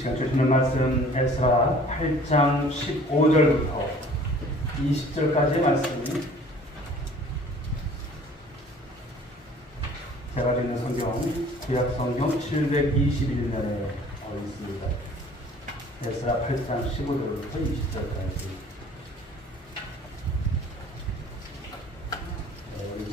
시간 주시는 말씀 에스라 8장 15절부터 20절까지의 말씀이 제가 읽는 성경 구약 성경 721면에 있습니다. 에스라 8장 15절부터 20절까지.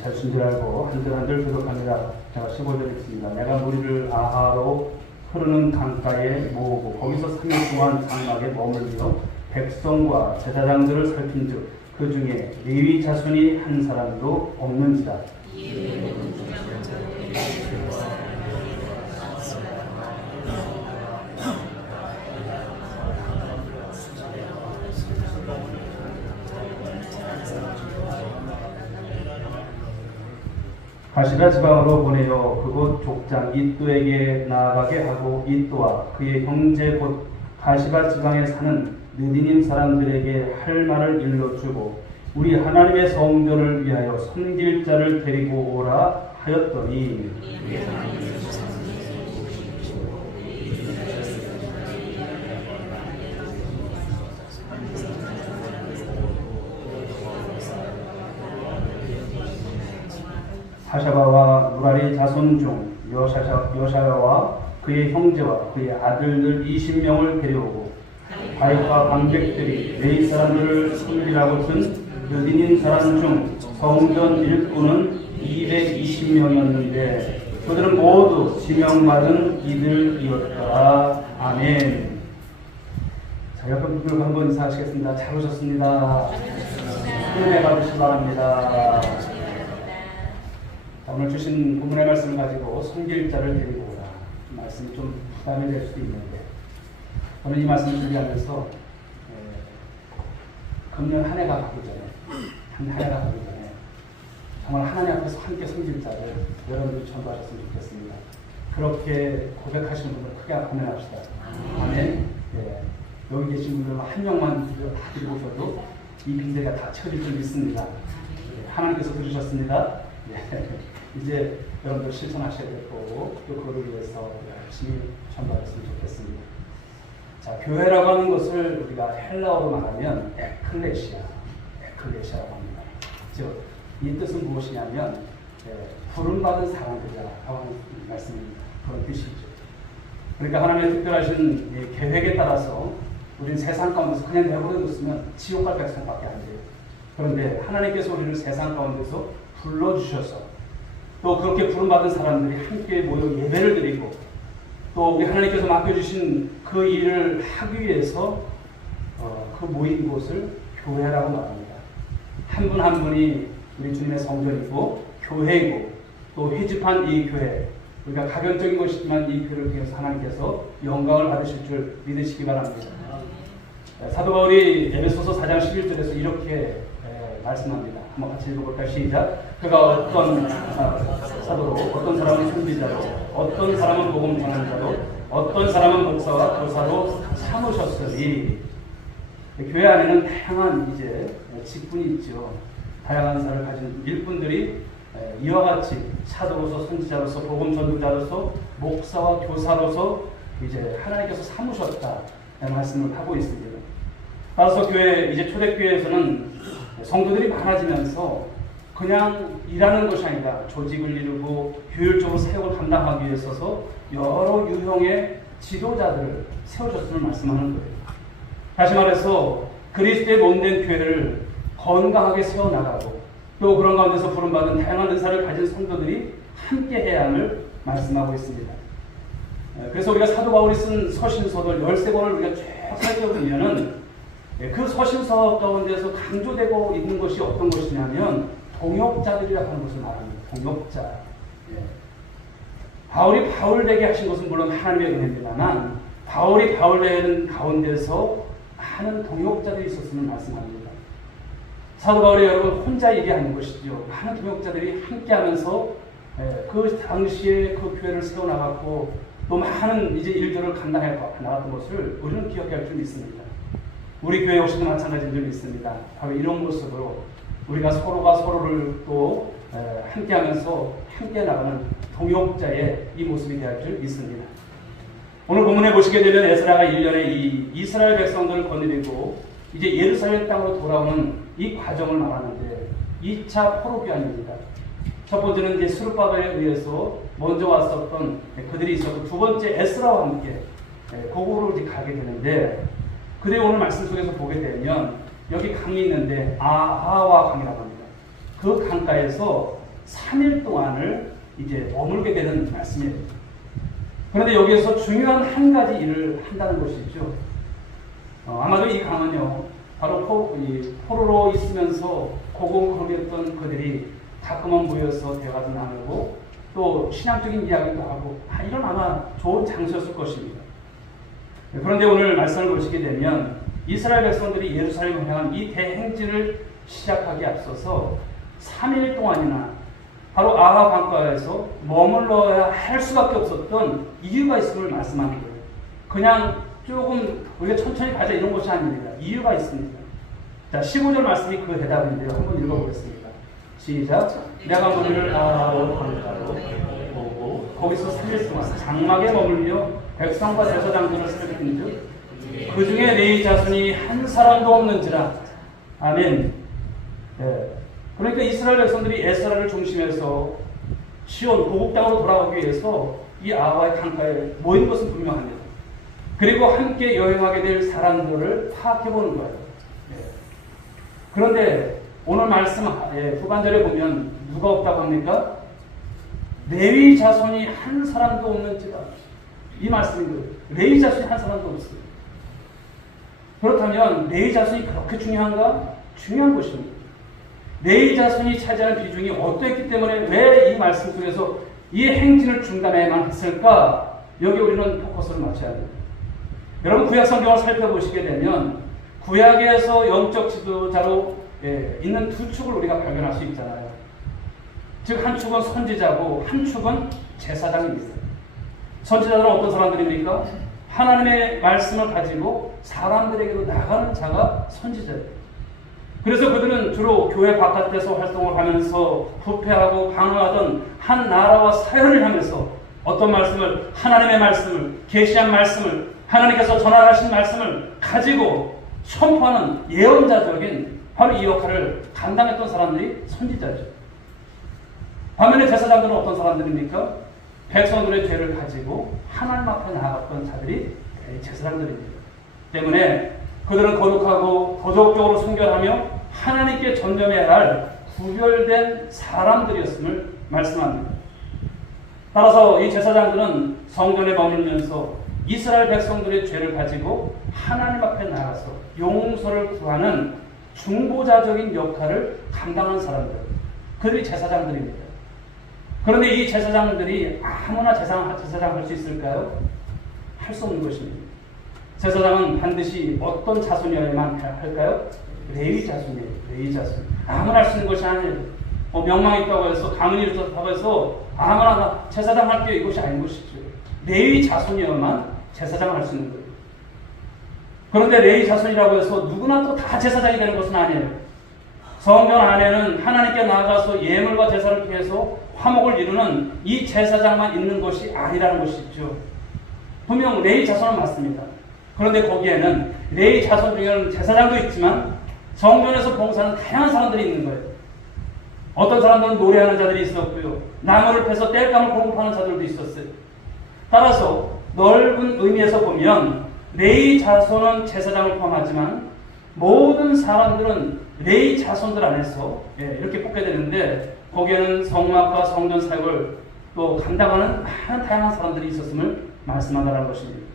잘 순절 알고 한들 교독합니다. 제가 15절 읽습니다. 내가 무리를 아하로 흐르는 강가에 모으고 거기서 3일 동안 장막에 머물며 백성과 제사장들을 살핀즉 그 중에 레위 자손이 한 사람도 없는지라. 가시라 지방으로 보내어 그곳 족장 이또에게 나아가게 하고 이또와 그의 형제 곧 가시바 지방에 사는 느디님 사람들에게 할 말을 일러주고 우리 하나님의 성전을 위하여 섬길 자를 데리고 오라 하였더니 하샤바와 무라리 자손 중 여샤야와 그의 형제와 그의 아들들 20명을 데려오고 바이과 방백들이 레위 사람들을 섬기라고 든 느디님 사람 중 성전 일꾼은 220명이었는데 그들은 모두 지명받은 이들이었다. 아멘. 자, 여러분 분들과 한번 인사하시겠습니다. 잘 오셨습니다. 은혜 받으시기 바랍니다. 오늘 주신 본문의 말씀을 가지고 섬길 자를 데리고 오라. 말씀이 좀 부담이 될 수도 있는데 저는 이 말씀을 준비하면서 금년 한 해가 가기 전에 정말 하나님 앞에서 함께 섬길 자를 여러분들이 전도하셨으면 좋겠습니다. 그렇게 고백하시는 분들 크게 아멘합시다. 아멘. 예. 여기 계신 분들 한 명만 다 드리고 오셔도 이 빈대가 다 채워질 줄 믿습니다. 예. 하나님께서 들으셨습니다. 예. 이제 여러분들 실천하셔야 될 거고 또 그거를 위해서 열심히 전도하셨으면 좋겠습니다. 자, 교회라고 하는 것을 우리가 헬라어로 말하면 에클레시아라고 합니다. 즉, 이 뜻은 무엇이냐면 부름받은 사람들이라고 하는 말씀입니다. 그런 뜻이죠. 그러니까 하나님의 특별하신 계획에 따라서 우리는 세상 가운데서 그냥 내버려뒀으면 지옥 갈 백성밖에 안 돼요. 그런데 하나님께서 우리를 세상 가운데서 불러주셔서 또 그렇게 부름받은 사람들이 함께 모여 예배를 드리고 또 우리 하나님께서 맡겨주신 그 일을 하기 위해서 그 모인 곳을 교회라고 말합니다. 한 분 한 분이 우리 주님의 성전이고 교회이고 또 회집한 이 교회 우리가 가변적인 것이지만 이 교회를 통해서 하나님께서 영광을 받으실 줄 믿으시기 바랍니다. 사도 바울이 에베소서 4장 11절에서 이렇게 말씀합니다. 한번 같이 읽어볼까요? 시작. 그가 어떤 사도로, 어떤 사람은 선지자로, 어떤 사람은 복음 전환자로, 어떤 사람은 목사와 교사로 삼으셨으니 교회 안에는 다양한 이제 직분이 있죠. 다양한 사를 가진 일꾼들이 이와 같이 사도로서, 선지자로서, 복음 전도자로서, 목사와 교사로서 이제 하나님께서 삼으셨다는 말씀을 하고 있습니다. 따라서 교회 이제 초대교회에서는 성도들이 많아지면서 그냥 일하는 것이 아니라 조직을 이루고 효율적으로 사역을 감당하기 위해 서서 여러 유형의 지도자들을 세워줬음을 말씀하는 거예요. 다시 말해서 그리스도의 몸된 교회를 건강하게 세워나가고 또 그런 가운데서 부름받은 다양한 은사를 가진 성도들이 함께 해야 함을 말씀하고 있습니다. 그래서 우리가 사도 바울이 쓴 서신서들 13권을 우리가 쭉 살펴보면은 그 서신서 가운데서 강조되고 있는 것이 어떤 것이냐면 동역자들이라고 하는 것을 말합니다. 동역자. 예. 바울이 바울되게 하신 것은 물론 하나님의 은혜입니다만 바울이 바울되는 가운데서 많은 동역자들이 있었음을 말씀합니다. 사도 바울이 여러분 혼자 일이 아닌 것이죠. 많은 동역자들이 함께하면서 그 당시에 그 교회를 세워나갔고 또 많은 이제 일들을 감당해 나갔던 것을 우리는 기억할 줄 믿습니다. 우리 교회 역시도 마찬가지인 줄 믿습니다. 바로 이런 모습으로 우리가 서로가 서로를 또 함께하면서 함께 나가는 동역자의 이 모습이 되어야 할 줄 믿습니다. 오늘 본문에 보시게 되면 에스라가 1년에 이 이스라엘 백성들을 거느리고 이제 예루살렘 땅으로 돌아오는 이 과정을 말하는데 2차 포로기환입니다. 첫 번째는 이제 스룹바벨에 의해서 먼저 왔었던 그들이 있었고, 두 번째 에스라와 함께 고국으로 이제 가게 되는데, 그래 오늘 말씀 속에서 보게 되면 여기 강이 있는데 아하와 강이라고 합니다. 그 강가에서 3일 동안을 이제 머물게 되는 말씀이에요. 그런데 여기에서 중요한 한 가지 일을 한다는 것이죠. 아마도 이 강은요, 바로 포로로 있으면서 고공거리했던 그들이 가끔은 모여서 대화도 나누고 또 신앙적인 이야기도 하고 이런 아마 좋은 장소였을 것입니다. 그런데 오늘 말씀을 보시게 되면 이스라엘 백성들이 예루살렘을 향한 이 대행진을 시작하기에 앞서서 3일 동안이나 바로 아하 강가에서 머물러야 할 수밖에 없었던 이유가 있음을 말씀하는 거예요. 그냥 조금 우리가 천천히 가자 이런 것이 아닙니다. 이유가 있습니다. 자, 15절 말씀이 그 대답인데요. 한번 읽어보겠습니다. 시작. 내가 문을 아하로 강가로 보고 거기서 3일 동안 장막에 머물며 백성과 제사장들을 살핀즉 그 중에 네 자손이 한 사람도 없는지라. 아멘. 네. 그러니까 이스라엘 백성들이 에스라를 중심해서 시온 고국 땅으로 돌아오기 위해서 이 아하의 강가에 모인 것은 분명합니다. 그리고 함께 여행하게 될 사람들을 파악해 보는 거예요. 네. 그런데 오늘 말씀 후반절에 보면 누가 없다고 합니까? 레위 자손이 한 사람도 없는지라. 이 말씀인 거예요. 레위 자손이 한 사람도 없어요. 그렇다면 레위 자손이 그렇게 중요한가? 중요한 것입니다. 레위 자손이 차지하는 비중이 어떠했기 때문에 왜 이 말씀 속에서 이 행진을 중단해야만 했을까? 여기 우리는 포커스를 맞춰야 됩니다. 여러분 구약 성경을 살펴보시게 되면 구약에서 영적 지도자로 있는 두 축을 우리가 발견할 수 있잖아요. 즉 한 축은 선지자고 한 축은 제사장입니다. 선지자들은 어떤 사람들입니까? 하나님의 말씀을 가지고 사람들에게로 나가는 자가 선지자예요. 그래서 그들은 주로 교회 바깥에서 활동을 하면서 부패하고 방황하던 한 나라와 사회를 향해서 어떤 말씀을, 하나님의 말씀을, 계시한 말씀을, 하나님께서 전하신 말씀을 가지고 선포하는 예언자적인 바로 이 역할을 감당했던 사람들이 선지자죠. 반면에 제사장들은 어떤 사람들입니까? 백성들의 죄를 가지고 하나님 앞에 나아갔던 자들이 제사장들입니다. 때문에 그들은 거룩하고 도덕적으로 순결하며 하나님께 전념해야 할 구별된 사람들이었음을 말씀합니다. 따라서 이 제사장들은 성전에 머물면서 이스라엘 백성들의 죄를 가지고 하나님 앞에 나가서 용서를 구하는 중보자적인 역할을 감당한 사람들, 그들이 제사장들입니다. 그런데 이 제사장들이 아무나 제사장 할 수 있을까요? 할 수 없는 것입니다. 제사장은 반드시 어떤 자손이어야만 할까요? 레위 자손이에요. 레위 자손. 아무나 할 수 있는 것이 아니에요. 명망이 있다고 해서 가문이 있다고 해서 아무나 제사장 할 게 이것이 아닌 것이죠. 레위 자손이어야만 제사장을 할 수 있는 거예요. 그런데 레위 자손이라고 해서 누구나 또 다 제사장이 되는 것은 아니에요. 성전 안에는 하나님께 나아가서 예물과 제사를 통해서 화목을 이루는 이 제사장만 있는 것이 아니라는 것이죠. 분명 레위 자손은 맞습니다. 그런데 거기에는 레위 자손 중에는 제사장도 있지만 성전에서 봉사하는 다양한 사람들이 있는 거예요. 어떤 사람들은 노래하는 자들이 있었고요. 나무를 패서 땔감을 공급하는 자들도 있었어요. 따라서 넓은 의미에서 보면 레위 자손은 제사장을 포함하지만 모든 사람들은 레위 자손들 안에서 이렇게 뽑게 되는데 거기에는 성막과 성전 사역을 또 감당하는 많은 다양한 사람들이 있었음을 말씀한다는 것입니다.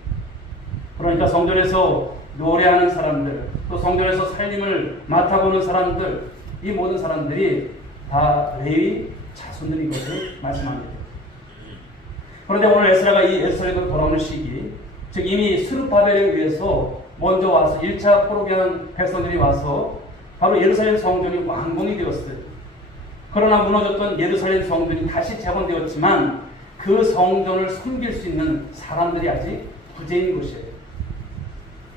그러니까 성전에서 노래하는 사람들, 또 성전에서 살림을 맡아보는 사람들, 이 모든 사람들이 다 레위 자손들인 것을 말씀합니다. 그런데 오늘 에스라가 이 예루살렘으로 돌아오는 시기, 즉 이미 스룹바벨에 의해서 먼저 와서 1차 포로기한 백성들이 와서 바로 예루살렘 성전이 완공이 되었어요. 그러나 무너졌던 예루살렘 성전이 다시 재건되었지만 그 성전을 섬길 수 있는 사람들이 아직 부재인 것이에요.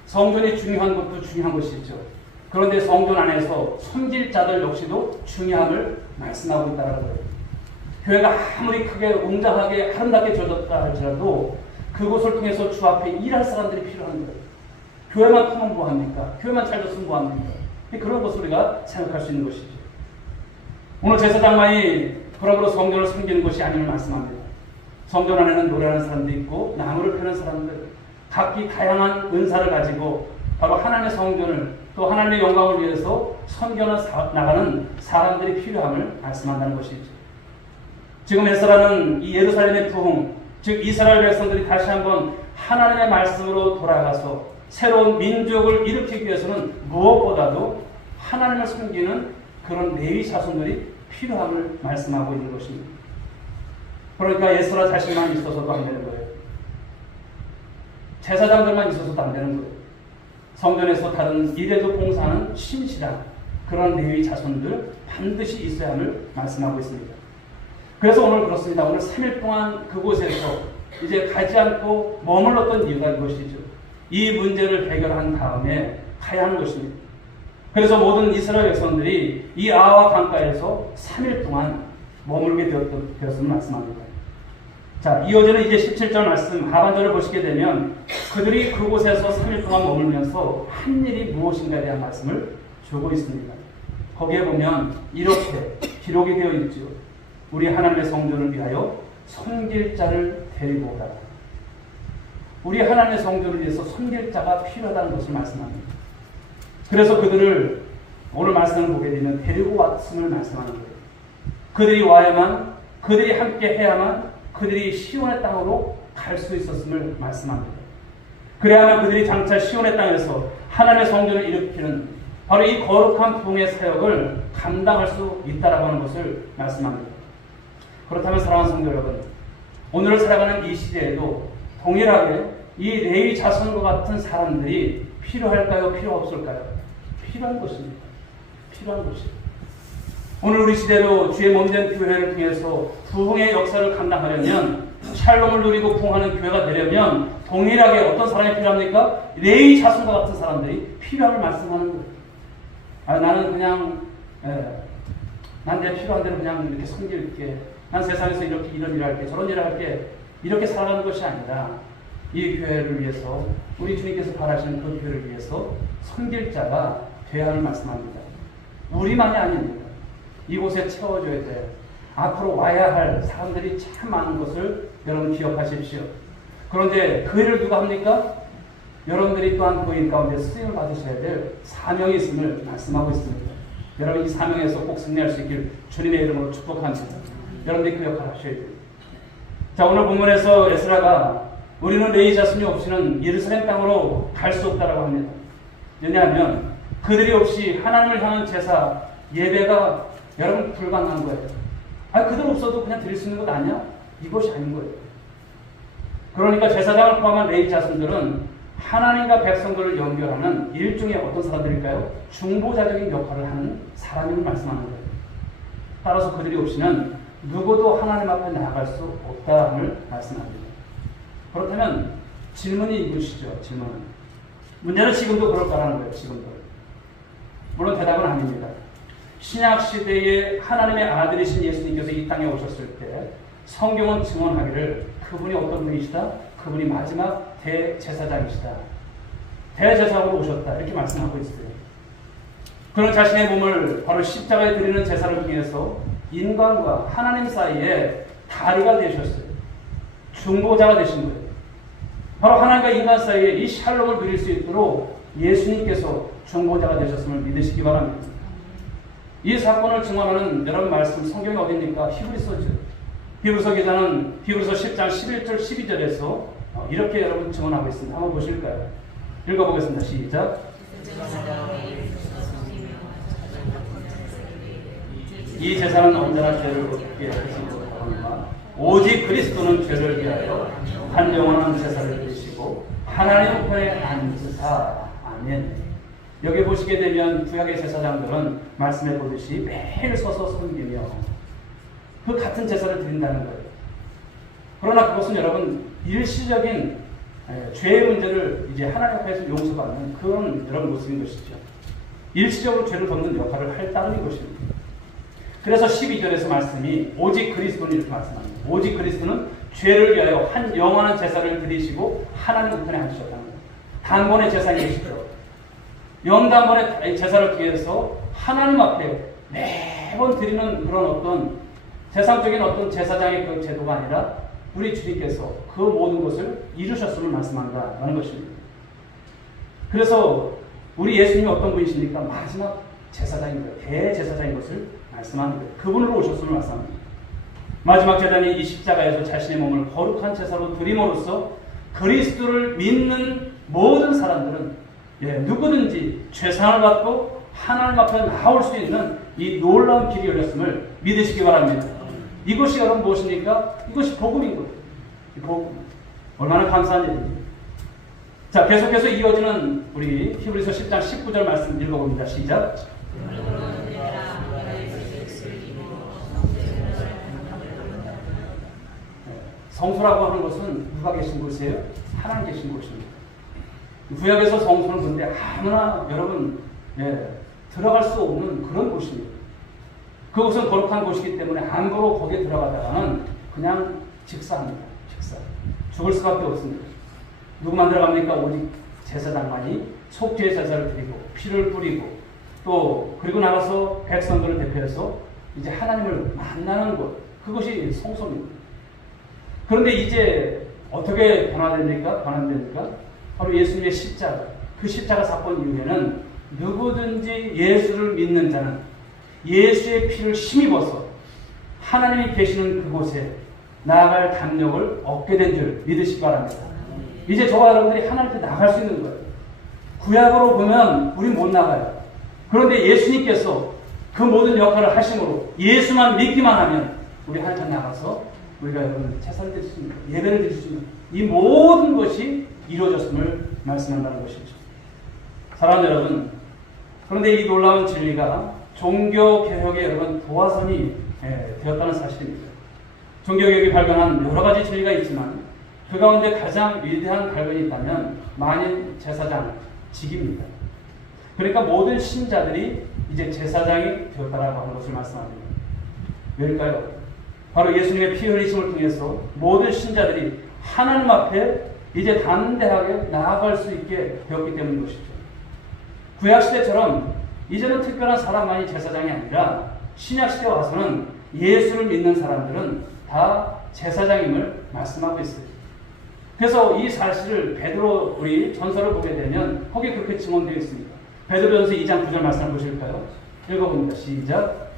성전이 중요한 것도 중요한 것이죠. 그런데 성전 안에서 섬길 자들 역시도 중요함을 말씀하고 있다는 거예요. 교회가 아무리 크게 웅장하게 아름답게 지어졌다 할지라도 그곳을 통해서 주 앞에 일할 사람들이 필요한 거예요. 교회만 크면 뭐합니까? 교회만 잘 됐으면 뭐합니까? 그런 것을 우리가 생각할 수 있는 것이죠. 오늘 제사장만이 그러므로 성전을 섬기는 것이 아님을 말씀합니다. 성전 안에는 노래하는 사람도 있고 나무를 펴는 사람들, 각기 다양한 은사를 가지고 바로 하나님의 성전을 또 하나님의 영광을 위해서 섬겨 나가는 사람들이 필요함을 말씀한다는 것이죠. 지금 에스라는 이 예루살렘의 부흥, 즉 이스라엘 백성들이 다시 한번 하나님의 말씀으로 돌아가서 새로운 민족을 일으키기 위해서는 무엇보다도 하나님을 섬기는 그런 레위 자손들이 필요함을 말씀하고 있는 것입니다. 그러니까 에스라 자신만 있어서도 안 되는 거예요. 제사장들만 있어서도 안 되는 거예요. 성전에서 다른 일에도 봉사하는 신실한 그런 레위 자손들 반드시 있어야 함을 말씀하고 있습니다. 그래서 오늘 그렇습니다. 오늘 3일 동안 그곳에서 이제 가지 않고 머물렀던 이유가 이것이죠. 이 문제를 해결한 다음에 가야 하는 것입니다. 그래서 모든 이스라엘 백성들이 이 아와 강가에서 3일 동안 머물게 되었음을 말씀합니다. 자, 이어지는 이제 17절 말씀 하반절을 보시게 되면 그들이 그곳에서 3일 동안 머물면서 한 일이 무엇인가에 대한 말씀을 주고 있습니다. 거기에 보면 이렇게 기록이 되어 있죠. 우리 하나님의 성전을 위하여 섬길 자를 데리고 오라. 우리 하나님의 성전을 위해서 섬길 자가 필요하다는 것을 말씀합니다. 그래서 그들을 오늘 말씀을 보게 되면 데리고 왔음을 말씀하는 거예요. 그들이 와야만, 그들이 함께 해야만 그들이 시온의 땅으로 갈 수 있었음을 말씀합니다. 그래야만 그들이 장차 시온의 땅에서 하나님의 성전을 일으키는 바로 이 거룩한 부흥의 사역을 감당할 수 있다라고 하는 것을 말씀합니다. 그렇다면 사랑하는 성도 여러분, 오늘을 살아가는 이 시대에도 동일하게 이 레위 자손과 같은 사람들이 필요할까요? 필요 없을까요? 필요한 것입니다. 필요한 것입니다. 오늘 우리 시대도 주의 몸된 교회를 통해서 부흥의 역사를 감당하려면, 샬롬을 누리고 부흥하는 교회가 되려면 동일하게 어떤 사람이 필요합니까? 레위 자손과 같은 사람들이 필요함을 말씀하는 거예요. 나는 그냥 난 내 필요한 대로 그냥 이렇게 섬길게, 난 세상에서 이렇게 이런 일을 할게, 저런 일을 할게, 이렇게 살아가는 것이 아니라 이 교회를 위해서, 우리 주님께서 바라시는 그 교회를 위해서 섬길 자가 되어야 함을 말씀합니다. 우리만이 아닙니다. 이곳에 채워줘야 돼. 앞으로 와야 할 사람들이 참 많은 것을 여러분 기억하십시오. 그런데 그 일을 누가 합니까? 여러분들이 또한 그 일 가운데 쓰임을 받으셔야 될 사명이 있음을 말씀하고 있습니다. 여러분 이 사명에서 꼭 승리할 수 있길 주님의 이름으로 축복합니다. 여러분들이 그 역할을 하셔야 돼요. 자, 오늘 본문에서 에스라가 우리는 레위 자손이 없이는 예루살렘 땅으로 갈 수 없다라고 합니다. 왜냐하면 그들이 없이 하나님을 향한 제사, 예배가 여러분 불가능한 거예요. 그들 없어도 그냥 드릴 수 있는 것 아니야? 이것이 아닌 거예요. 그러니까 제사장을 포함한 레위 자손들은 하나님과 백성들을 연결하는 일종의 어떤 사람들일까요? 중보자적인 역할을 하는 사람임을 말씀하는 거예요. 따라서 그들이 없이는 누구도 하나님 앞에 나아갈 수 없다는 말씀합니다. 그렇다면 질문이 이것이죠. 질문은. 문제는 지금도 그럴까라는 거예요. 지금도. 물론 대답은 아닙니다. 신약시대에 하나님의 아들이신 예수님께서 이 땅에 오셨을 때 성경은 증언하기를 그분이 어떤 분이시다? 그분이 마지막 대제사장이시다. 대제사장으로 오셨다. 이렇게 말씀하고 있어요. 그는 자신의 몸을 바로 십자가에 드리는 제사를 통해서 인간과 하나님 사이에 다리가 되셨어요. 중보자가 되신 거예요. 바로 하나님과 인간 사이에 이 샬롬을 누릴 수 있도록 예수님께서 중보자가 되셨음을 믿으시기 바랍니다. 이 사건을 증언하는 여러분 말씀 성경이 어디입니까? 히브리서죠. 히브리서 기자는 히브리서 10장 11절 12절에서 이렇게 여러분 증언하고 있습니다. 한번 보실까요? 읽어보겠습니다. 시작. 이 제사는 언제나 죄를 걷게 하신 것과 오직 그리스도는 죄를 위하여 한 영원한 제사를 드리시고 하나님 우편에 앉으사. 아멘. 여기 보시게 되면 구약의 제사장들은 말씀해 보듯이 매일 서서 섬기며 그 같은 제사를 드린다는 거예요. 그러나 그것은 여러분 일시적인 죄의 문제를 이제 하나님 앞에서 용서받는 그런 여러분 모습인 것이죠. 일시적으로 죄를 덮는 역할을 할 따름인 것입니다. 그래서 12절에서 말씀이 오직 그리스도는 이렇게 말씀합니다. 오직 그리스도는 죄를 위하여 한 영원한 제사를 드리시고 하나님 우편에 앉으셨다는 거예요. 단번에 제사를 드리시죠. 영단번에 제사를 위해서 하나님 앞에 매번 드리는 그런 어떤 세상적인 어떤 제사장의 그 제도가 아니라 우리 주님께서 그 모든 것을 이루셨음을 말씀한다라는 것입니다. 그래서 우리 예수님이 어떤 분이십니까? 마지막 제사장인 거예요. 대제사장인 것을 말씀하는 거예요. 그분으로 오셨음을 말씀합니다. 마지막 제단이 이 십자가에서 자신의 몸을 거룩한 제사로 드림으로써 그리스도를 믿는 모든 사람들은 누구든지 죄상을 받고 하나님 앞에 나올 수 있는 이 놀라운 길이 열렸음을 믿으시기 바랍니다. 이것이 여러분 무엇입니까? 이것이 복음인 거예요. 복음. 얼마나 감사한 일입니까? 자, 계속해서 이어지는 우리 히브리서 10장 19절 말씀 읽어봅니다. 시작. 성소라고 하는 것은 누가 계신 곳이에요? 하나님 계신 곳입니다. 구약에서 성소는 근데 아무나 여러분 들어갈 수 없는 그런 곳입니다. 그곳은 거룩한 곳이기 때문에 함부로 거기에 들어가다가는 그냥 직사합니다. 직사. 죽을 수밖에 없습니다. 누구만 들어갑니까? 오직 제사장만이 속죄의 제사를 드리고 피를 뿌리고 또 그리고 나가서 백성들을 대표해서 이제 하나님을 만나는 곳, 그것이 성소입니다. 그런데 이제 어떻게 변화됩니까? 바로 예수님의 십자가, 그 십자가 사건 이후에는 누구든지 예수를 믿는 자는 예수의 피를 힘입어서 하나님이 계시는 그곳에 나아갈 담력을 얻게 된 줄 믿으시기 바랍니다. 이제 저와 여러분들이 하나님 앞에 나갈 수 있는 거예요. 구약으로 보면 우리 못 나가요. 그런데 예수님께서 그 모든 역할을 하심으로 예수만 믿기만 하면 우리 하나님 앞에 나가서 우리가 여러분 제사를 드릴 수 있는, 예배를 드릴 수 있는 이 모든 것이 이루어졌음을 말씀한다는 것이죠. 사랑하는 여러분, 그런데 이 놀라운 진리가 종교개혁의 여러분 도화선이 되었다는 사실입니다. 종교개혁이 발견한 여러 가지 진리가 있지만 그 가운데 가장 위대한 발견이 있다면 만인 제사장직입니다. 그러니까 모든 신자들이 이제 제사장이 되었다라고 하는 것을 말씀합니다. 왜일까요? 바로 예수님의 피 흘리심을 통해서 모든 신자들이 하나님 앞에 이제 담대하게 나아갈 수 있게 되었기 때문인 것이죠. 구약시대처럼 이제는 특별한 사람만이 제사장이 아니라 신약시대에 와서는 예수를 믿는 사람들은 다 제사장임을 말씀하고 있어요. 그래서 이 사실을 베드로 우리 전서를 보게 되면 거기에 그렇게 증언되어 있습니다. 베드로전서 2장 9절 말씀을 보실까요? 읽어봅니다. 시작.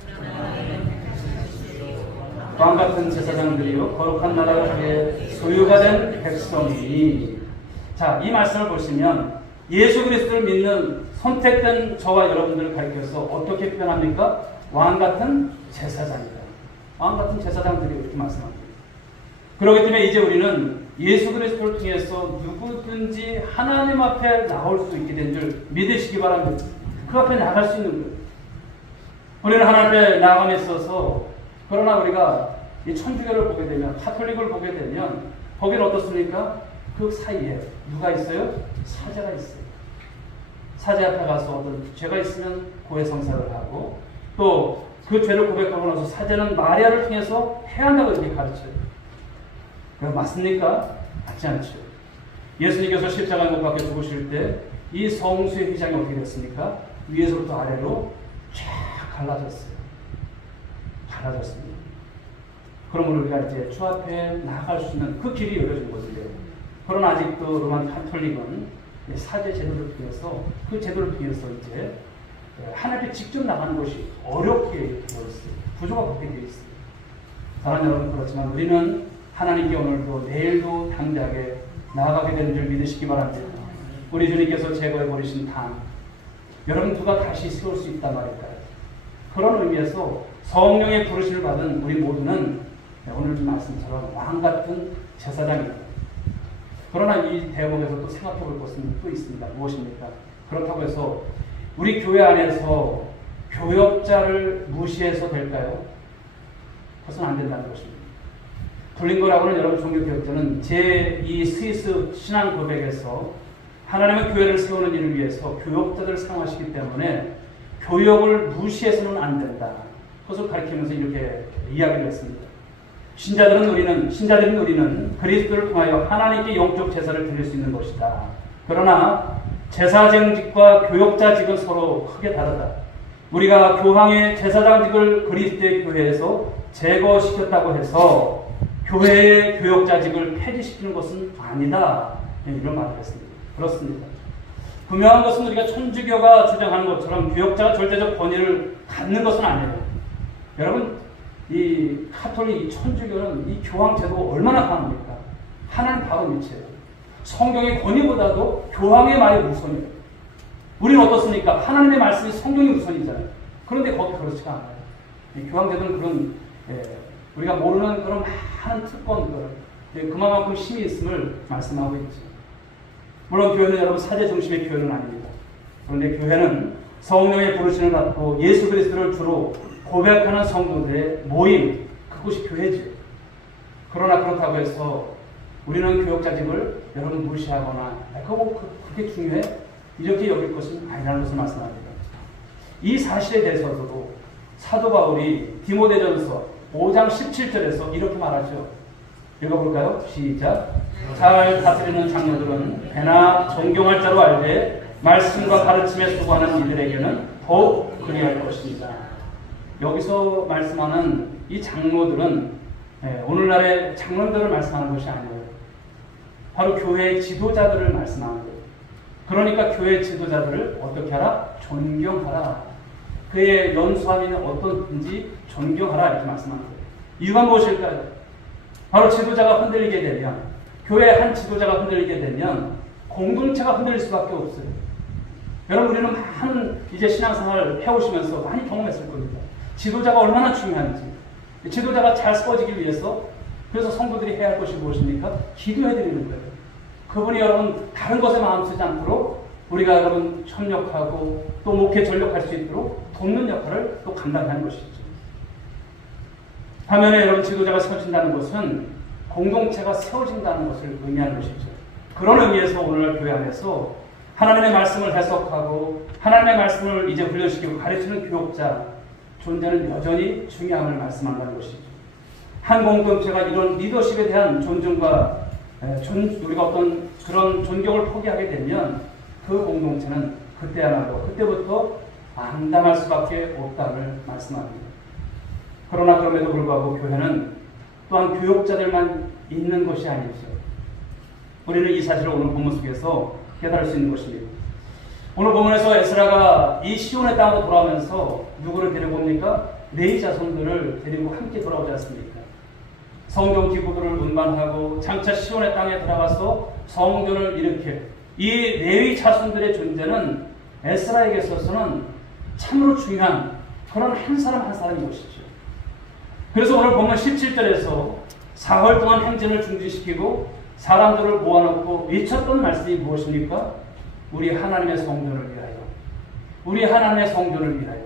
왕 같은 제사장들이요 거룩한 나라를 위해 소유가 된 백성이. 자, 이 말씀을 보시면 예수 그리스도를 믿는 선택된 저와 여러분들을 가리켜서 어떻게 표현합니까? 왕 같은 제사장이다. 왕 같은 제사장들이 이렇게 말씀합니다. 그렇기 때문에 이제 우리는 예수 그리스도를 통해서 누구든지 하나님 앞에 나올 수 있게 된 줄 믿으시기 바랍니다. 그 앞에 나갈 수 있는 거예요. 우리는 하나님 앞에 나감에 있어서, 그러나 우리가 이 천주교를 보게 되면, 카톨릭을 보게 되면 거기는 어떻습니까? 그 사이에 누가 있어요? 사제가 있어요. 사제 앞에 가서 어떤 죄가 있으면 고해성사를 하고 또 그 죄를 고백하고 나서 사제는 마리아를 통해서 해야 한다고 이렇게 가르쳐요. 그럼 맞습니까? 맞지 않죠. 예수님께서 십자가에 못 박혀 죽으실 때 이 성수의 휘장이 어떻게 됐습니까? 위에서부터 아래로 쫙 갈라졌어요. 갈라졌습니다. 그러므로 우리가 이제 주 앞에 나아갈 수 있는 그 길이 열려진 것인데요. 그러나 아직도 로만 카톨릭은 사제 제도를 통해서 그 제도를 통해서 이제 하나님 앞에 직접 나가는 것이 어렵게 되어 있어요. 구조가 그렇게 되어 있어요. 사랑하는 여러분, 그렇지만 우리는 하나님께 오늘도 내일도 당대하게 나아가게 되는 줄 믿으시기 바랍니다. 우리 주님께서 제거해버리신 당, 여러분 누가 다시 세울 수 있단 말일까요? 그런 의미에서 성령의 부르심을 받은 우리 모두는 오늘 말씀처럼 왕같은 제사장입니다. 그러나 이 대목에서 또 생각해 볼 것은 또 있습니다. 무엇입니까? 그렇다고 해서 우리 교회 안에서 교역자를 무시해서 될까요? 그것은 안 된다는 것입니다. 블링거라고는 여러분 종교개혁자는 제2 스위스 신앙 고백에서 하나님의 교회를 세우는 일을 위해서 교역자들을 사용하시기 때문에 교역을 무시해서는 안 된다. 그것을 가리키면서 이렇게 이야기를 했습니다. 신자들인 우리는 그리스도를 통하여 하나님께 영적 제사를 드릴 수 있는 것이다. 그러나 제사장직과 교역자직은 서로 크게 다르다. 우리가 교황의 제사장직을 그리스도의 교회에서 제거시켰다고 해서 교회의 교역자직을 폐지시키는 것은 아니다. 이런 말을 했습니다. 그렇습니다. 분명한 것은 우리가 천주교가 주장하는 것처럼 교역자가 절대적 권위를 갖는 것은 아니에요. 여러분, 이 카톨릭, 이 천주교는 이 교황 제도가 얼마나 강합니까? 하나님 바로 밑이에요. 성경의 권위보다도 교황의 말이 우선이에요. 우리는 어떻습니까? 하나님의 말씀이 성경이 우선이잖아요. 그런데 거기 그렇지가 않아요. 이 교황 제도는 그런 우리가 모르는 그런 많은 특권들, 그만큼 힘이 있음을 말씀하고 있죠. 물론 교회는 여러분 사제 중심의 교회는 아닙니다. 그런데 교회는 성령의 부르심을 받고 예수 그리스도를 주로 고백하는 성도들의 모임, 그것이 교회지. 그러나 그렇다고 해서 우리는 교역자직을 여러분 무시하거나 그거 그렇게 중요해? 이렇게 여길 것은 아니라는 것을 말씀합니다. 이 사실에 대해서도 사도 바울이 디모데전서 5장 17절에서 이렇게 말하죠. 읽어볼까요? 시작. 잘 다스리는 장로들은 배나 존경할 자로 알되 말씀과 가르침에 수고하는 이들에게는 더욱 그리할 것입니다. 여기서 말씀하는 이 장로들은 오늘날의 장로들을 말씀하는 것이 아니에요. 바로 교회의 지도자들을 말씀하는 거예요. 그러니까 교회 지도자들을 어떻게 하라? 존경하라. 그의 연수함이 어떤지 존경하라 이렇게 말씀하는 거예요. 이유가 무엇일까요? 바로 지도자가 흔들리게 되면, 교회의 한 지도자가 흔들리게 되면 공동체가 흔들릴 수밖에 없어요. 여러분, 우리는 많은 이제 신앙생활을 해오시면서 많이 경험했을 겁니다. 지도자가 얼마나 중요한지. 지도자가 잘 세워지기 위해서 그래서 성도들이 해야 할 것이 무엇입니까? 기도해드리는 거예요. 그분이 여러분 다른 것에 마음 쓰지 않도록 우리가 여러분 협력하고 또 목회 전력할 수 있도록 돕는 역할을 또 감당하는 것이죠. 반면에 여러분 지도자가 세워진다는 것은 공동체가 세워진다는 것을 의미하는 것이죠. 그런 의미에서 오늘날 교회 안에서 하나님의 말씀을 해석하고 하나님의 말씀을 이제 훈련시키고 가르치는 교육자 존재는 여전히 중요함을 말씀한다는 것이죠. 한 공동체가 이런 리더십에 대한 존중과 우리가 어떤 그런 존경을 포기하게 되면 그 공동체는 그때부터 암담할 수밖에 없다를 말씀합니다. 그러나 그럼에도 불구하고 교회는 또한 교역자들만 있는 것이 아니죠. 우리는 이 사실을 오늘 본문 속에서 깨달을 수 있는 것입니다. 오늘 본문에서 에스라가 이 시온의 땅으로 돌아오면서 누구를 데리고 옵니까? 레위 자손들을 데리고 함께 돌아오지 않습니까? 성경 기구들을 운반하고 장차 시온의 땅에 들어가서 성전을 일으킬 이 레위 자손들의 존재는 에스라에게 있어서는 참으로 중요한 그런 한 사람 한 사람인 것이죠. 그래서 오늘 보면 17절에서 4월 동안 행진을 중지시키고 사람들을 모아놓고 외쳤던 말씀이 무엇입니까? 우리 하나님의 성전을 위하여, 우리 하나님의 성전을 위하여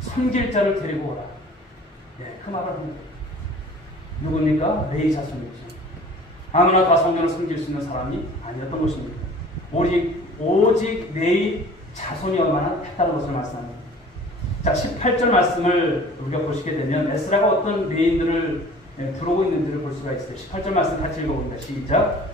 섬길 자를 데리고 오라. 그 말을 합니다. 누굽니까? 레위 자손이죠. 아무나 다 성전을 섬길 수 있는 사람이 아니었던 것입니다. 오직 레위 자손이 얼마나 했다는 것을 말씀합니다. 자, 18절 말씀을 우리가 보시게 되면 에스라가 어떤 레위인들을 부르고 있는지를 볼 수가 있어요. 18절 말씀 같이 읽어봅니다. 시작.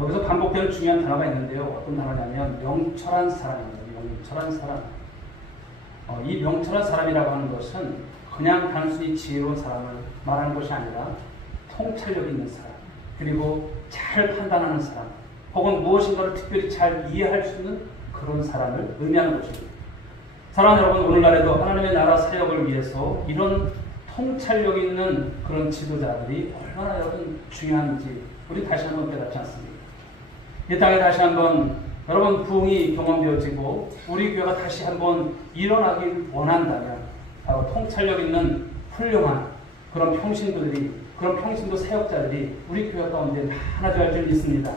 여기서 반복되는 중요한 단어가 있는데요. 어떤 단어냐면 명철한 사람입니다. 명철한 사람. 이 명철한 사람이라고 하는 것은 그냥 단순히 지혜로운 사람을 말하는 것이 아니라 통찰력 있는 사람, 그리고 잘 판단하는 사람, 혹은 무엇인가를 특별히 잘 이해할 수 있는 그런 사람을 의미하는 것입니다. 사랑하는 여러분, 오늘날에도 하나님의 나라 사역을 위해서 이런 통찰력 있는 그런 지도자들이 얼마나 여러분 중요한지 우리 다시 한번 깨닫지 않습니까? 이 땅에 다시 한번 여러분 부흥이 경험되어지고 우리 교회가 다시 한번 일어나길 원한다면 바로 통찰력 있는 훌륭한 그런 평신도들이, 그런 평신도 사역자들이 우리 교회 가운데 많아져야 할 줄 믿습니다.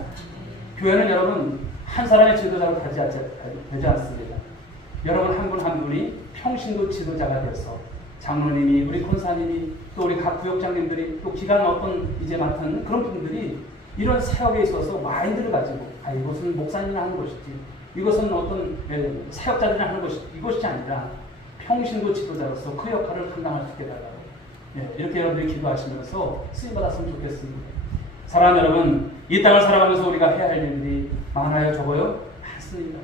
교회는 여러분 한 사람의 지도자로 되지 않습니다. 여러분 한 분 한 분이 평신도 지도자가 돼서 장로님이, 우리 권사님이, 또 우리 각 구역장님들이, 또 기간 어떤 이제 맡은 그런 분들이 이런 사역에 있어서 마인드를 가지고, 이것은 목사님이 하는 것이지, 이것은 어떤 사역자들이 하는 것이, 이것이 아니라 평신도 지도자로서 그 역할을 감당할 수 있게 달라고, 이렇게 여러분들이 기도하시면서 쓰임받았으면 좋겠습니다. 사랑하는 여러분, 이 땅을 살아가면서 우리가 해야 할 일들이 많아요, 적어요? 많습니다.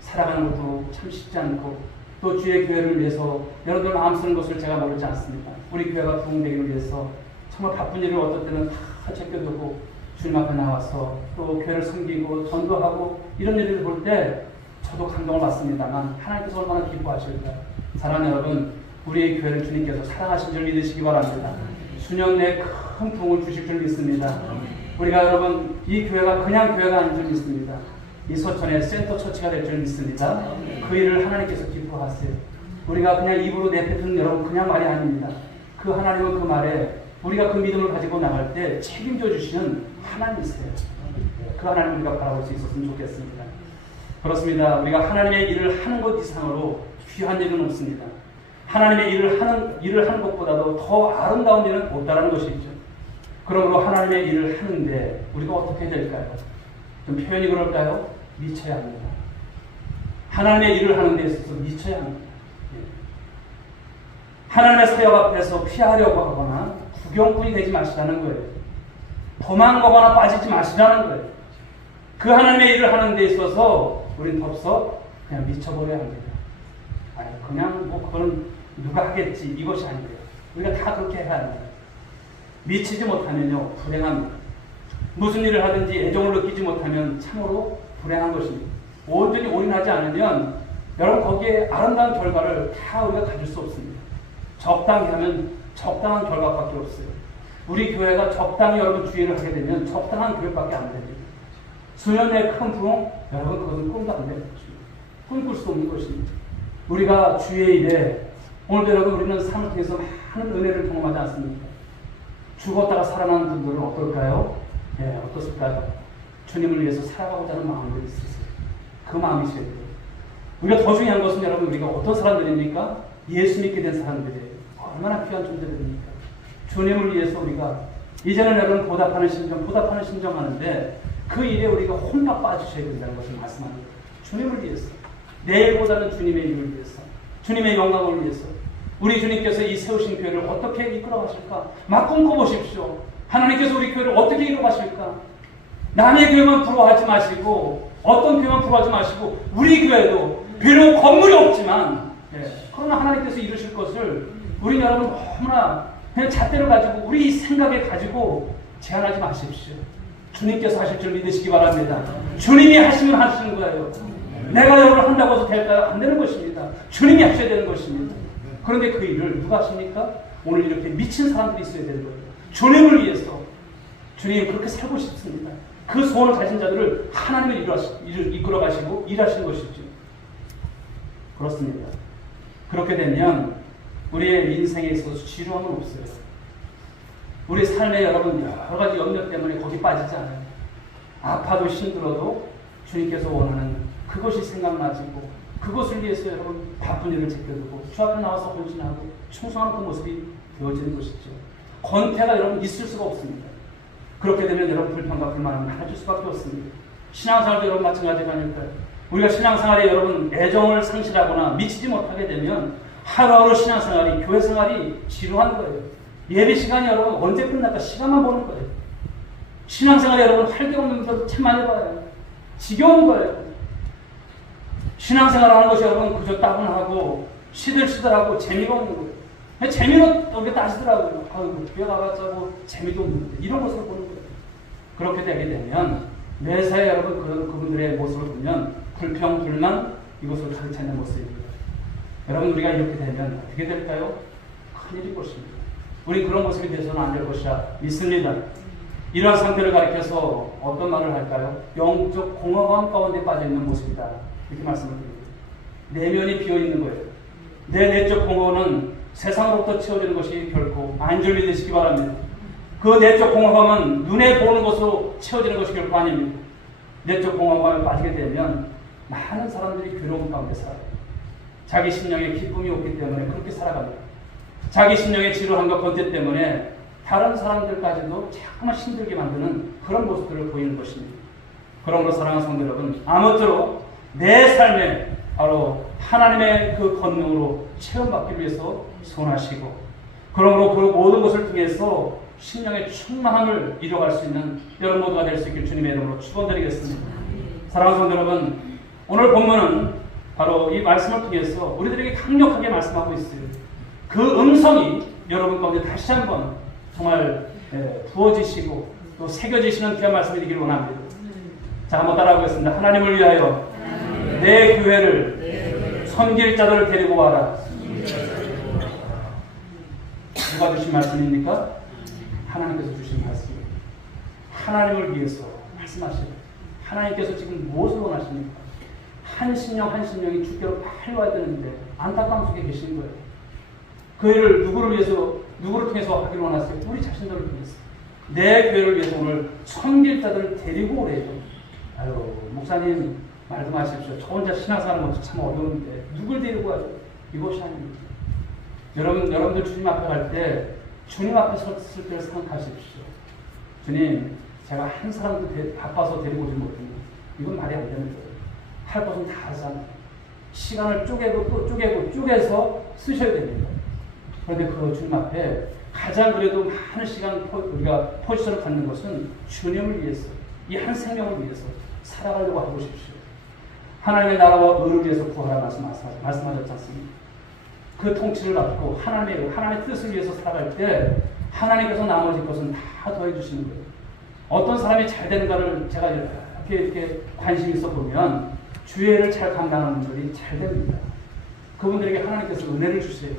살아가는 것도 참 쉽지 않고, 또 주의 교회를 위해서 여러분들 마음 쓰는 것을 제가 모르지 않습니다. 우리 교회가 부흥되기를 위해서 정말 바쁜 일을 어떨 때는 다 제껴두고 주님 앞에 나와서 또 교회를 섬기고 전도하고 이런 일을 볼 때 저도 감동을 받습니다만 하나님께서 얼마나 기뻐하실까. 사랑하는 여러분, 우리의 교회를 주님께서 사랑하신 줄 믿으시기 바랍니다. 수년 내에 큰 부흥을 주실 줄 믿습니다. 우리가 여러분 이 교회가 그냥 교회가 아닌 줄 믿습니다. 이 서천의 센터 처치가 될 줄 믿습니다. 그 일을 하나님께서 기뻐하세요. 우리가 그냥 입으로 내뱉은 여러분 그냥 말이 아닙니다. 그 하나님은 그 말에 우리가 그 믿음을 가지고 나갈 때 책임져 주시는 하나님이세요. 그 하나님을 우리가 바라볼 수 있었으면 좋겠습니다. 그렇습니다. 우리가 하나님의 일을 하는 것 이상으로 귀한 일은 없습니다. 하나님의 일을 하는 것보다도 더 아름다운 일은 없다라는 것이죠. 그러므로 하나님의 일을 하는데 우리가 어떻게 될까요? 좀 표현이 그럴까요? 미쳐야 합니다. 하나님의 일을 하는 데 있어서 미쳐야 합니다. 하나님의 사역 앞에서 피하려고 하거나 구경꾼이 되지 마시라는 거예요. 도망가거나 빠지지 마시라는 거예요. 그 하나님의 일을 하는 데 있어서 우리는 덥석 그냥 미쳐버려야 합니다. 그냥 뭐 그건 누가 하겠지 이것이 아니에요. 우리가 다 그렇게 해야 합니다. 미치지 못하면요 불행합니다. 무슨 일을 하든지 애정을 느끼지 못하면 참으로 불행한 것입니다. 온전히 올인하지 않으면 여러분 거기에 아름다운 결과를 다 우리가 가질 수 없습니다. 적당히 하면 적당한 결과밖에 없어요. 우리 교회가 적당히 여러분 주의를 하게 되면 적당한 교회밖에 안 됩니다. 수년 내에 큰 부흥, 여러분 그것은 꿈도 안 되는 것입니다. 꿈꿀 수 없는 것입니다. 우리가 주의 일에 오늘도 여러분 우리는 삶을 통해서 많은 은혜를 경험하지 않습니까? 죽었다가 살아나는 분들은 어떨까요? 어떻을까요? 주님을 위해서 살아가고자 하는 마음들이 있으세요. 그 마음이셔야 돼요. 우리가 더 중요한 것은 여러분 우리가 어떤 사람들입니까? 예수 믿게 된 사람들이에요. 얼마나 귀한 존재들입니까? 주님을 위해서 우리가 이제는 여러분 보답하는 심정 하는데 그 일에 우리가 혼자 빠지셔야 된다는 것을 말씀합니다. 주님을 위해서, 내일보다는 주님의 일을 위해서, 주님의 영광을 위해서 우리 주님께서 이 세우신 교회를 어떻게 이끌어 가실까? 막 꿈꿔보십시오. 하나님께서 우리 교회를 어떻게 이끌어 가실까? 남의 교회만 부러워하지 마시고 어떤 교회만 부러워하지 마시고 우리 교회도 비록 건물이 없지만 그러나 하나님께서 이루실 것을 우리 여러분 너무나 그냥 잣대를 가지고 우리 생각에 가지고 제한하지 마십시오. 주님께서 하실 줄 믿으시기 바랍니다. 주님이 하시면 하시는 거예요. 내가 여러분 한다고 해서 될까요? 안 되는 것입니다. 주님이 하셔야 되는 것입니다. 그런데 그 일을 누가 하십니까? 오늘 이렇게 미친 사람들이 있어야 되는 거예요. 주님을 위해서. 주님 그렇게 살고 싶습니다. 그 소원을 가진 자들을 하나님을 이끌어 가시고 일하시는 것이죠. 그렇습니다. 그렇게 되면 우리의 인생에 있어서 지루함은 없어요. 우리 삶에 여러분 여러 가지 염려 때문에 거기 빠지지 않아요. 아파도 힘들어도 주님께서 원하는 그것이 생각나지고 그것을 위해서 여러분 바쁜 일을 제껴두고 주 앞에 나와서 헌신하고 충성하는 그 모습이 되어지는 것이죠. 권태가 여러분 있을 수가 없습니다. 그렇게 되면 여러분 불평과 불만은 많아질 수밖에 없습니다. 신앙생활도 여러분 마찬가지가 아닐까요? 우리가 신앙생활에 여러분 애정을 상실하거나 미치지 못하게 되면 하루하루 신앙생활이 교회생활이 지루한 거예요. 예배 시간이 여러분 언제 끝날까 시간만 보는 거예요. 신앙생활에 여러분 할 게 없는 분들 참 많이 봐요. 지겨운 거예요. 신앙생활 하는 것이 여러분 그저 따분하고 시들시들하고 재미가 없는 거예요. 재미로 여기 따지더라고요. 아이고 교회 가봤자 뭐 재미도 없는데 이런 것을 보는 거예요. 그렇게 되게 되면 매사에 여러분 그분들의 모습을 보면 불평, 불만 이것을 가르치는 모습입니다. 여러분 우리가 이렇게 되면 어떻게 될까요? 큰일이 것입니다. 우리 그런 모습이 되서는 안 될 것이라 믿습니다. 이러한 상태를 가리켜서 어떤 말을 할까요? 영적 공허감 가운데 빠져있는 모습이다. 이렇게 말씀을 드립니다. 내면이 비어있는 거예요. 내 내적 공허는 세상으로부터 채워지는 것이 결코 아닌 줄 믿으시기 바랍니다. 그 내적 공허감은 눈에 보는 것으로 채워지는 것이 결코 아닙니다. 내적 공허감에 빠지게 되면 많은 사람들이 괴로움 가운데 살아요. 자기 심령에 기쁨이 없기 때문에 그렇게 살아갑니다. 자기 심령의 지루함과 권태 때문에 다른 사람들까지도 자꾸만 힘들게 만드는 그런 모습들을 보이는 것입니다. 그러므로 사랑하는 성도 여러분, 아무쪼록 내 삶에 바로 하나님의 그 권능으로 체험받기 위해서 소원하시고, 그러므로 그 모든 것을 통해서 심령의 충만함을 이뤄갈 수 있는 여러분 모두가 될 수 있길 주님의 이름으로 축원드리겠습니다. 사랑하는 성도 여러분, 오늘 본문은 바로 이 말씀을 통해서 우리들에게 강력하게 말씀하고 있어요. 그 음성이 여러분 가운데 다시 한번 정말 부어지시고 또 새겨지시는 귀한 말씀이 되기를 원합니다. 자, 한번 따라하겠습니다. 하나님을 위하여 내 교회를 섬길 자들을 데리고 와라. 누가 주신 말씀입니까? 하나님께서 주신 말씀입니다. 하나님을 위해서 말씀하시고, 하나님께서 지금 무엇을 원하십니까? 한 심령 한 심령이 주께로 빨리 와야 되는데 안타까움 속에 계신 거예요. 그 일을 누구를 통해서 하기를 원하세요? 우리 자신들을 통해서. 내 교회를 위해서 오늘 섬길 자들을 데리고 오래요. 아유, 목사님 말도 마십시오. 저 혼자 신앙생활 하는 것도 참 어려운데 누굴 데리고 와요? 이것이 아닙니다. 여러분들 주님 앞에 갈 때 주님 앞에 섰을 때를 생각하십시오. 주님, 제가 한 사람도 바빠서 데리고 오지 못합니다. 이건 말이 안 되는 거예요. 할 것은 다 하잖아요. 시간을 쪼개고 또 쪼개서 쓰셔야 됩니다. 그런데 그 주님 앞에 가장 그래도 많은 시간 우리가 포지션을 갖는 것은 주님을 위해서, 이 한 생명을 위해서 살아가려고 해보십시오. 하나님의 나라와 의를 위해서 구하라 말씀하셨지 않습니까? 그 통치를 받고 하나님의 뜻을 위해서 살아갈 때 하나님께서 나머지 것은 다 더해주시는 거예요. 어떤 사람이 잘 되는가를 제가 이렇게 관심 있어 보면 주의 일을 잘 감당하는 분들이 잘 됩니다. 그분들에게 하나님께서 은혜를 주세요.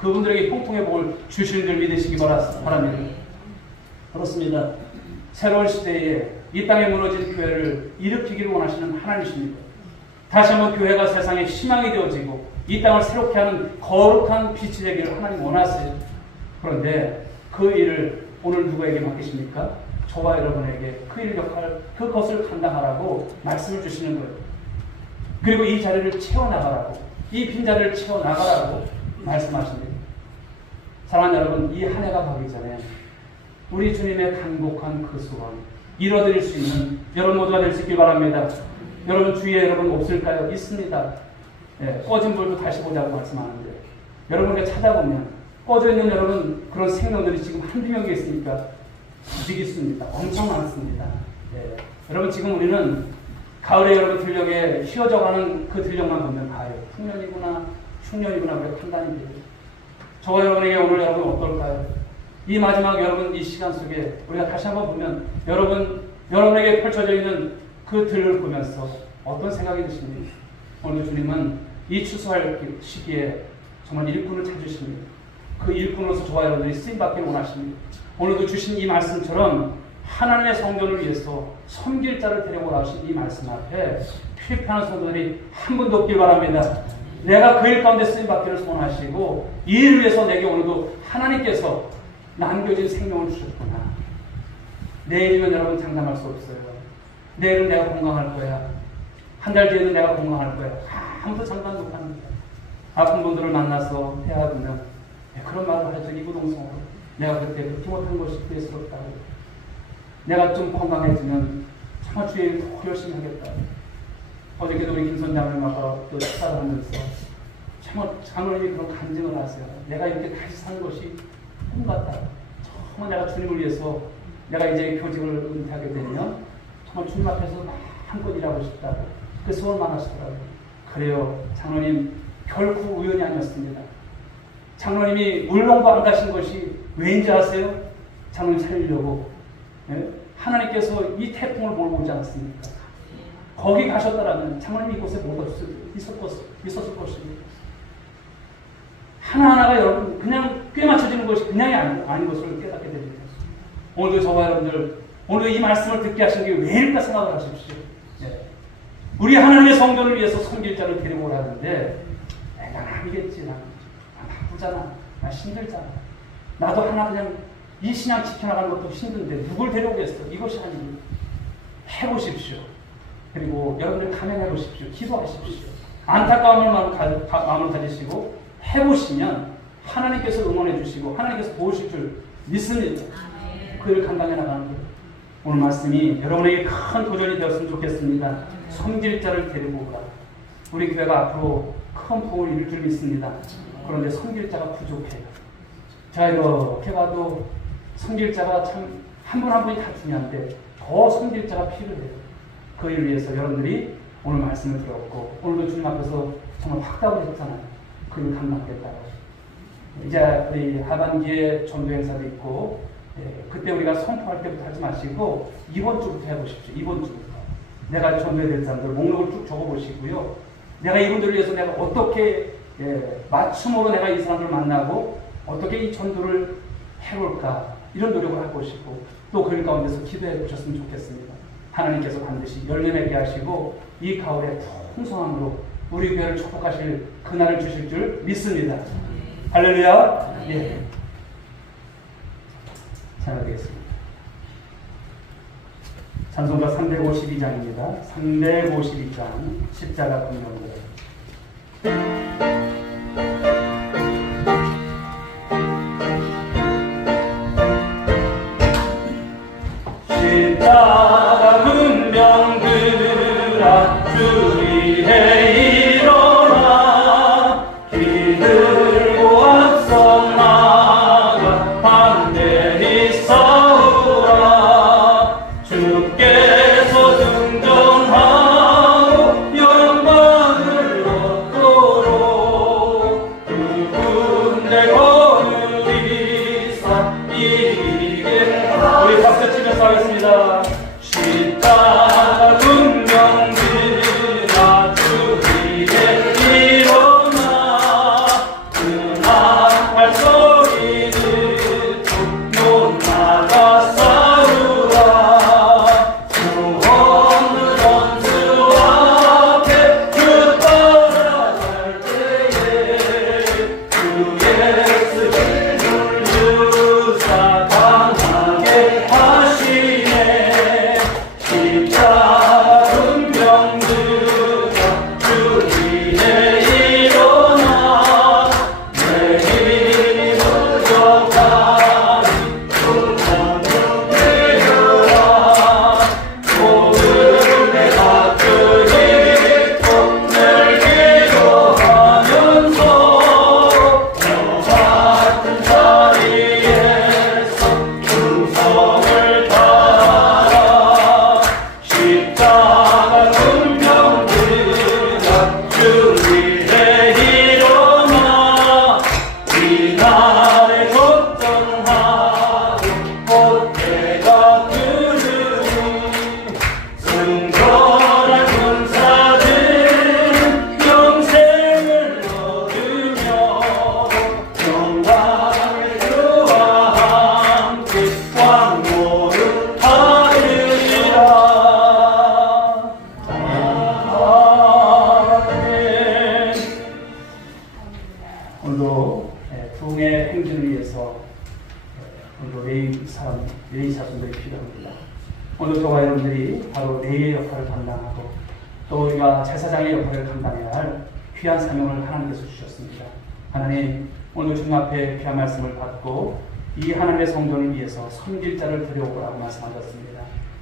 그분들에게 형통의 복을 주시는 줄 믿으시기 바랍니다. 그렇습니다. 새로운 시대에 이 땅에 무너진 교회를 일으키기를 원하시는 하나님이십니다. 다시 한번 교회가 세상에 희망이 되어지고 이 땅을 새롭게 하는 거룩한 빛이 되기를 하나님 원하세요. 그런데 그 일을 오늘 누구에게 맡기십니까? 저와 여러분에게 그 일 역할, 그것을 감당하라고 말씀을 주시는 거예요. 그리고 이 자리를 채워나가라고, 이 빈자리를 채워나가라고 말씀하십니다. 사랑하는 여러분, 이 한 해가 가기 전에 우리 주님의 간곡한 그 소원 이뤄드릴 수 있는 여러분 모두가 될 수 있길 바랍니다. 여러분 주위에 여러분 없을까요? 있습니다. 꺼진 불도 다시 보자고 말씀하는데 여러분께 찾아보면 꺼져 있는 여러분 그런 생명들이 지금 한두 명이 있으니까 무지 있습니다. 엄청 많습니다. 여러분 지금 우리는 가을에 여러분 들녘에 휘어져가는 그 들녘만 보면 풍년이구나 흉년이구나 우리가 판단이 돼요. 저와 여러분에게 오늘 여러분 어떨까요? 이 마지막 여러분 이 시간 속에 우리가 다시 한번 보면 여러분에게 펼쳐져 있는 그 들을 보면서 어떤 생각이 드십니까? 오늘 주님은 이 추수할 시기에 정말 일꾼을 찾으십니다. 그 일꾼으로서 저와 여러분들이 쓰임받기를 원하십니다. 오늘도 주신 이 말씀처럼 하나님의 성도를 위해서 섬길 자를 데려오라 하신 이 말씀 앞에 필요한 성도들이 한 분도 없길 바랍니다. 내가 그 일 가운데 쓰임받기를 소원하시고 이 일을 위해서 내게 오늘도 하나님께서 남겨진 생명을 주셨구나. 내일이면 여러분 장담할 수 없어요. 내일은 내가 건강할 거야. 한 달 뒤에는 내가 건강할 거야. 아무도 장담 못합니다. 아픈 분들을 만나서 대화하면 그런 말을 하죠. 이구동성으로. 내가 그때 그렇게 못한 것이 후회스럽다고. 내가 좀 건강해지면 정말 주의 일을 더 열심히 하겠다. 어저께도 우리 김선장님하고 또 식사를 하면서 정말 장로님이 그런 간증을 하세요. 내가 이렇게 다시 사는 것이 꿈 같다. 정말 내가 주님을 위해서 내가 이제 교직을 은퇴하게 되면 정말 주님 앞에서 한껏 일하고 싶다. 그 소원만 하시더라고요. 그래요. 장로님 결코 우연이 아니었습니다. 장로님이 물론도 안 가신 것이 왜인지 아세요? 장로님 살리려고. 하나님께서 이 태풍을 몰고 오지 않았습니까? 거기 가셨다라면 장로님이 이곳에 못 있었을 것입니다. 하나하나가 여러분 그냥 꽤 맞춰지는 것이 그냥이 아닌 것을 깨닫게 됩니다. 오늘도 저와 여러분들 오늘 이 말씀을 듣게 하신 게 왜일까 생각을 하십시오. 우리 하나님의 성도를 위해서 섬길 자를 데리고 오라는데 난 아니겠지. 난 바쁘잖아. 난 힘들잖아. 나도 하나 그냥 이 신앙 지켜나가는 것도 힘든데 누굴 데려오겠어. 이것이 아닙니다. 해보십시오. 그리고 여러분들 감행해보십시오. 기도하십시오. 안타까운 마음을 가지시고 해보시면 하나님께서 응원해 주시고 하나님께서 도우실 줄 믿습니다. 그 일을 감당해 나가는 거예요. 오늘 말씀이 여러분에게 큰 도전이 되었으면 좋겠습니다. 섬길 자를 데리고 오라. 우리 교회가 앞으로 큰 부흥을 이룰 줄 믿습니다. 그런데 섬길 자가 부족해요. 자, 이렇게 봐도 섬길 자가 참 한 분 한 분이 다 중요한데 더 섬길 자가 필요해요. 그 일을 위해서 여러분들이 오늘 말씀을 들었고 오늘도 주님 앞에서 정말 확답을 했잖아요. 그 일을 감당하겠다고. 이제 우리 하반기에 전도 행사도 있고 그때 우리가 선포할 때부터 하지 마시고 이번 주부터 해보십시오. 이번 주부터. 내가 전도해야 될 사람들 목록을 쭉 적어보시고요. 내가 이분들을 위해서 내가 어떻게 맞춤으로 내가 이 사람들을 만나고 어떻게 이 전도를 해볼까 이런 노력을 해보시고 또 그 일 가운데서 기도해 보셨으면 좋겠습니다. 하나님께서 반드시 열매 맺게 하시고 이 가을에 풍성함으로 우리 교회를 축복하실 그날을 주실 줄 믿습니다. 할렐루야. 예. 찬양하겠습니다. 찬송가 352장입니다. 352장 십자가 공명대. 십자가 문명들아 주 위에 일어나 기들고 앞서 나가 담대히 싸우라. 주께서 등장하고 영광을 얻도록 두 군데 거느리사 이기게. 우리 박수 치면서 하겠습니다. 십자가 운명들아 주 위에 일어나 그날 발소리 듣고 못 나가 싸우라. 주 없는 원수 앞에 주 따라갈 때에 주 예수를 주사 강하게 하시네. 십자가 운명들아 주 위에 일어나 내 힘이 부족하니 조금은 내려라. 오늘 내가 그 힘있고 늘 기도하면서 너 같은 자리에서 충성을 다하라. 십자가 운명들아 주 위에 일어나 이날에 걱정하고 어깨가 그르니 승전할 군사들은 영생을 얻으며 영광의 주와 함께 왕노릇 하리라. 아멘. 오늘도 부흥의 행진을 위해서 오늘도 레위 자손들이 필요합니다. 오늘 저와 여러분들이 바로 레위의 역할을 감당하고 또 우리가 제사장의 역할을 감당해야 할 귀한 사명을 하나님께서 주셨습니다. 하나님, 오늘 주님 앞에 귀한 말씀을 받고 이 하나님의 성전을 위해서 섬길 자를 들여오라고 말씀하셨습니다.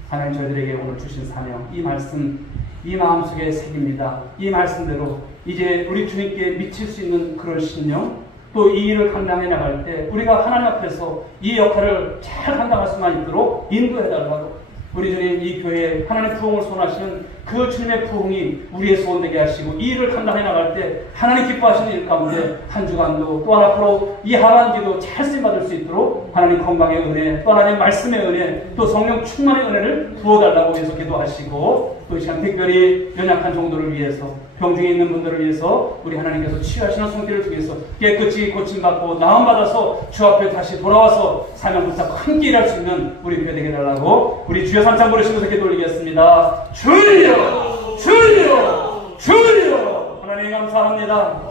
하나님, 저희들에게 오늘 주신 사명, 이 말씀, 이 마음속에 새깁니다. 이 말씀대로 이제 우리 주님께 미칠 수 있는 그런 신령, 또 이 일을 감당해 나갈 때 우리가 하나님 앞에서 이 역할을 잘 감당할 수만 있도록 인도해달라고, 우리 주님 이 교회에 하나님 부흥을 소원하시는 그 주님의 부흥이 우리의 소원되게 하시고 이 일을 감당해 나갈 때 하나님 기뻐하시는 일 가운데 한 주간도 또한 앞으로 이 하반기도 잘 쓰임받을 수 있도록 하나님 건강의 은혜, 또 하나님 말씀의 은혜, 또 성령 충만의 은혜를 부어달라고 해서 기도하시고, 또 이 시간 특별히 연약한 종도를 위해서, 병중에 있는 분들을 위해서 우리 하나님께서 치유하시는 손길을 위해서 깨끗이 고침받고 나음받아서 주 앞에 다시 돌아와서 사명 붙잡고 함께 일할 수 있는 우리 교회 되게 달라고 우리 주여 삼창 부르시면서 기도 올리겠습니다. 주여! 주여! 주여! 하나님 감사합니다.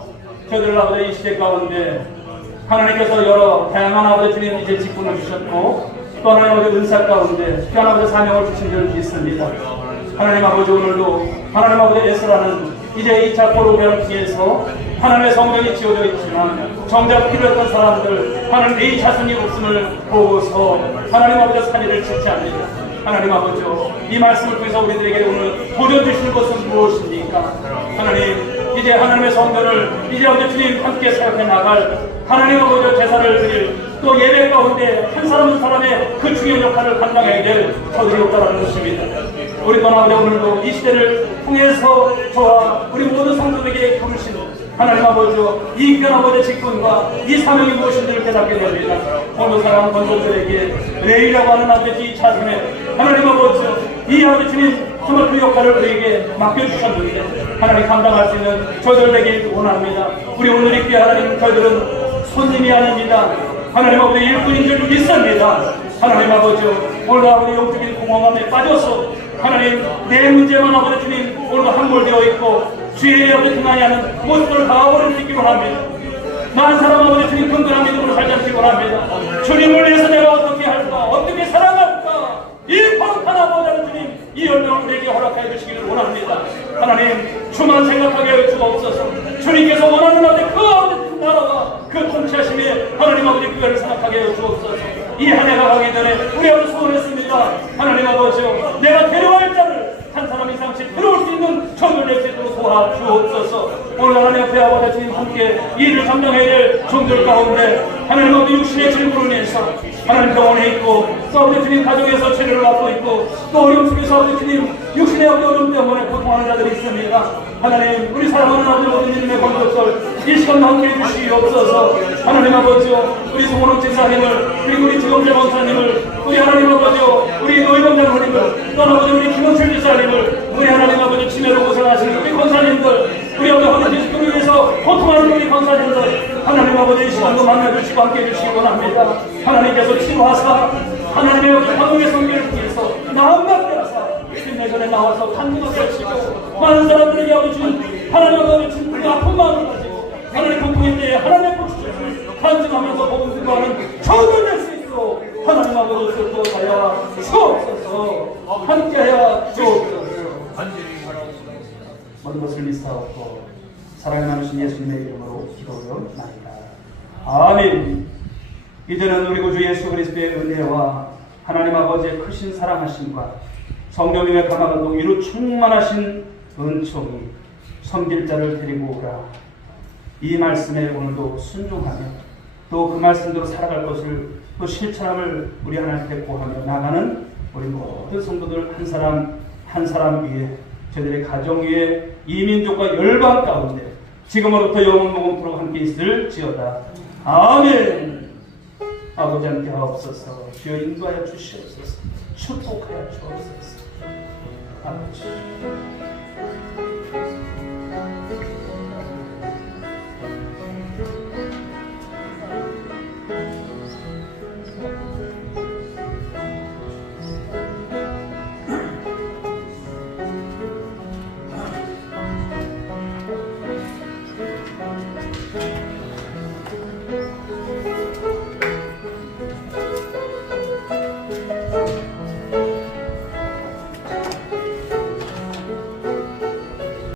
저희들 아버지 이 시대 가운데 하나님께서 여러 다양한 아버지 주님 이제 직분을 주셨고 또 하나님 아버지 은사 가운데 귀한 아버지 사명을 주신 줄 믿습니다. 하나님 아버지, 오늘도 하나님 아버지 애쓰라는 이제 2차 포로그램을 통해서 하나님의 성전이 지어져 있지만 정작 필요했던 사람들 하나님 내 자손이 없음을 보고서 하나님 아버지 산일을 짓지 않느냐. 하나님 아버지 이 말씀을 통해서 우리들에게 오늘 도전 주시는 것은 무엇입니까? 하나님 이제 하나님의 성전을 이제 아버지 주님 함께 사역해 나갈 하나님 아버지 제사를 드릴 또 예배 가운데 한 사람 한 사람의 그 중요한 역할을 감당해야 될 저들이 없다라는 것입니다. 우리 또한 아버지 오늘도 이 시대를 통해서 저와 우리 모든 성도들에게 부르신 하나님 아버지 이 귀한 아버지의 직분과 이 사명이 무엇인지를 깨닫게 됩니다. 오늘 사랑하는 권속들에게 레이라고 하는 아버지 자손에 하나님 아버지 이 아버지 주님 정말 그 역할을 우리에게 맡겨주셨는데 하나님 감당할 수 있는 저희들 되길 원합니다. 우리 오늘 이 귀한 하나님 저희들은 손님이 아닙니다. 하나님 아버지 일꾼인 줄 믿습니다. 하나님 아버지 오늘 아버지 영적인 공허함에 빠져서 하나님 내 문제만 아버지 주님 오늘도 함몰되어 있고 주의 아버지 등한히 하는 모습을 가버릴 수 있기 원합니다. 난 사람 아버지 주님 근근한 믿음으로 살지 않기 원합니다. 주님을 위해서 내가 어떻게 할까 어떻게 살아갈까 이 거룩한 아버지 주님 이 열정을 내게 허락하여 주시기를 원합니다. 하나님 주만 생각하게 하여 주옵소서. 주님께서 원하는 아버지 그 아버지 나라와 그 통치하심에 하나님 아버지 그거를 생각하게 하여 주옵소서. 이 한 해가 가기 전에 우리 아버지 소원했습니다. 하나님 아버지요 내가 데려갈 자를 한 사람 이상씩 들어올 수 있는 정을 낼 수 있도록 도와주옵소서. 오늘 하나님 앞에 아버지 주님 함께 일을 감당해야 될 종들 가운데 하나님 아버지 육신의 질문을 인해서 하나님 병원에 있고 또 아버지 주님 가정에서 치료를 받고 있고 또 어려움 속에서 아버지 주님 육신의 어려움 때문에 고통하는 자들이 있습니다. 하나님 우리 사랑하는 아버지 모든 주님의 권속들 이 시간 함께 해주시옵소서. 하나님 아버지요 우리 송원옥 집사님을 그리고 우리 지검재 권사님을 우리 하나님 아버지요 우리 노희범 장로님을 또 아버지 우리 김원철 집사님을 우리 하나님 아버지 치매로 고생하시는 우리 권사님들 우리 아버지 헌신을 위해서 고통하는 우리 권사님들 하나님 아버지 이 시간도 만나주시고 함께 해주시기 원합니다. 하나님께서 치료하사 하나님의 아버지 화동의 성기를 통해서 나음받게 하사 내전에 나와서 간구도 펼치고 많은 사람들에게 아버지 하나님 아버지 그 아픈 마음을 가지고 하나님 고통의 때에 하나님의 복수를 간증하면서 복음 듣고하는 저도 낼 수 있도록 하나님 아버지 support 주옵소서. 함께하여 주옵소서. 모든 것을 믿사옵고 사랑이 많으신 예수님의 이름으로 기도하옵나이다. 아멘. 이제는 우리 구주 예수 그리스도의 은혜와 하나님 아버지의 크신 사랑하심과 성령님의 감화감동 이루 충만하신 은총이 섬길 자를 데리고 오라. 이 말씀에 오늘도 순종하며 또 그 말씀대로 살아갈 것을 또 실천함을 우리 하나님께 구하며 나가는 우리 모든 성도들 한 사람 한 사람 위에 저들의 가정 위에 이 민족과 열방 가운데 지금으로부터 영원토록 함께 있을지어다. 아멘. 아버지 함께 하옵소서. 주여 인도하여 주시옵소서. 축복하여 주옵소서. 아버지